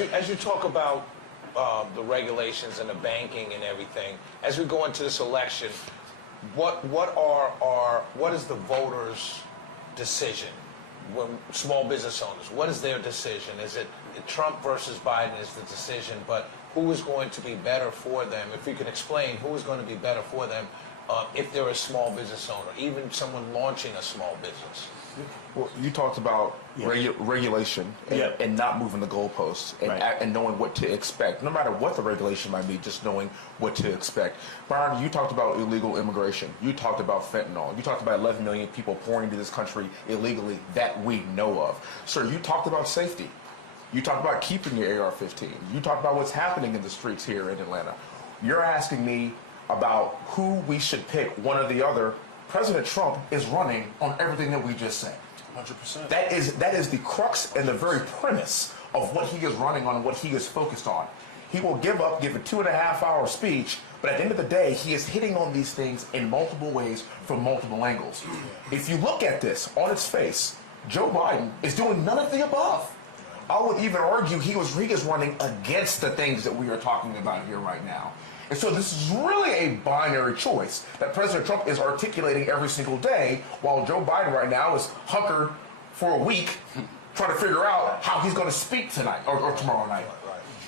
as you talk about the regulations and the banking and everything, as we go into this election, what is the voters' decision? When small business owners, what is their decision? Is it Trump versus Biden is the decision, but who is going to be better for them? If you can explain who is going to be better for them if they're a small business owner, even someone launching a small business. Well, you talked about regulation and not moving the goalposts and knowing what to expect. No matter what the regulation might be, just knowing what to expect. Byron, you talked about illegal immigration. You talked about fentanyl. You talked about 11 million people pouring into this country illegally that we know of. Sir, you talked about safety. You talked about keeping your AR-15. You talked about what's happening in the streets here in Atlanta. You're asking me about who we should pick, one or the other. President Trump is running on everything that we just said. 100%. That is the crux and the very premise of what he is running on and what he is focused on. He will give a 2.5-hour speech, but at the end of the day, he is hitting on these things in multiple ways from multiple angles. If you look at this on its face, Joe Biden is doing none of the above. I would even argue he is running against the things that we are talking about here right now. And so this is really a binary choice that President Trump is articulating every single day, while Joe Biden right now is hunkered for a week trying to figure out how he's going to speak tonight or tomorrow night.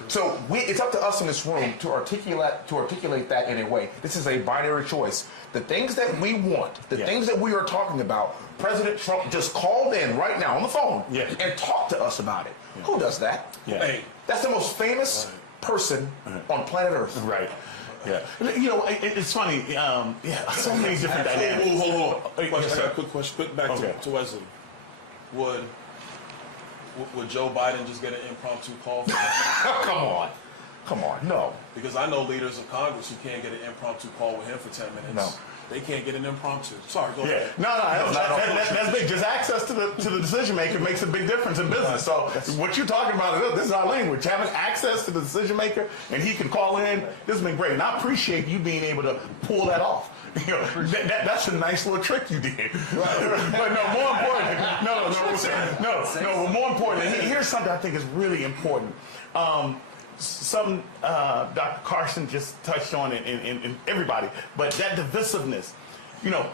So it's up to us in this room to articulate that in a way. This is a binary choice. The things that we want, the things that we are talking about, President Trump just called in right now on the phone and talked to us about it. Who does that? Hey, that's the most famous person on planet Earth. Right. Yeah. You know, it's funny. So many different dynamics. Hold on. I got a quick question. Quick back to Wesley. Would Joe Biden just get an impromptu call for that? Come on. No. Because I know leaders of Congress who can't get an impromptu call with him for 10 minutes. No. They can't get an impromptu. Sorry, go ahead. No, that's big. Just access to the decision maker makes a big difference in business. So what you're talking about, this is our language. Having access to the decision maker and he can call in, this has been great. And I appreciate you being able to pull that off. You know, that's a nice little trick you did. Right. But no, more importantly, here's something I think is really important. Something Dr. Carson just touched on in everybody, but that divisiveness. You know,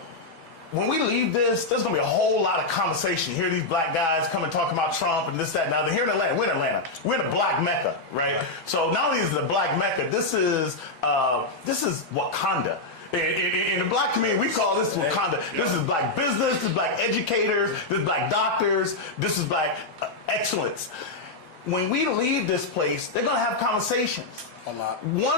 when we leave this, there's going to be a whole lot of conversation. Here, these black guys come and talk about Trump and this, that, and the other. Here in Atlanta, we're in Atlanta. We're in the Black Mecca, right? So not only is it the Black Mecca, this is Wakanda. In the black community, we call this Wakanda. This is black business, this is black educators, this is black doctors, this is black excellence. When we leave this place, they're going to have conversations. A lot. One